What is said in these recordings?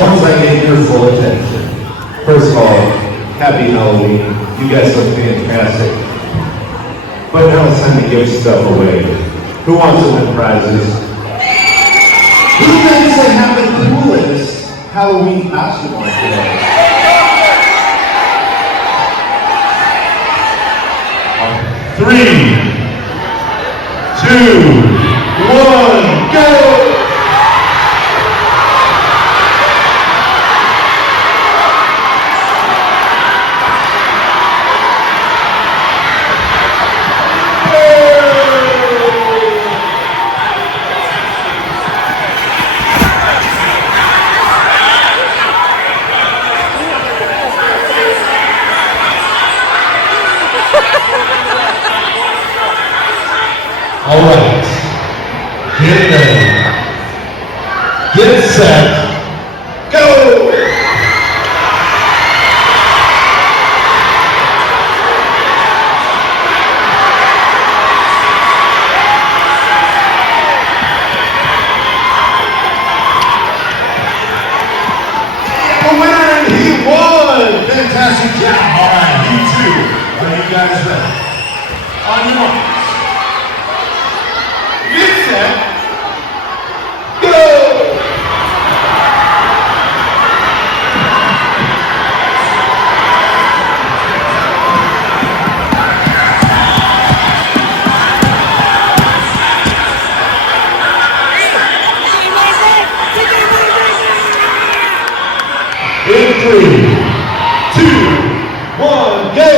once I get your full attention. First of all, happy Halloween. You guys look fantastic. But now it's time to give stuff away. Who wants to win prizes? Who thinks they have the coolest Halloween costume on today? 3, 2, 1, go! All right, get ready, get set, go! The winner, and he won! Fantastic job! All right, you two. Are you guys ready? On your mark. Get set, go! In 3, 2, 1, go!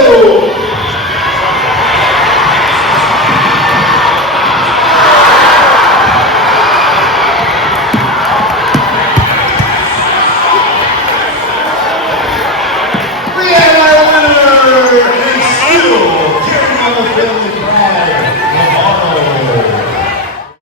We have our winner, and still carrying on the family pride.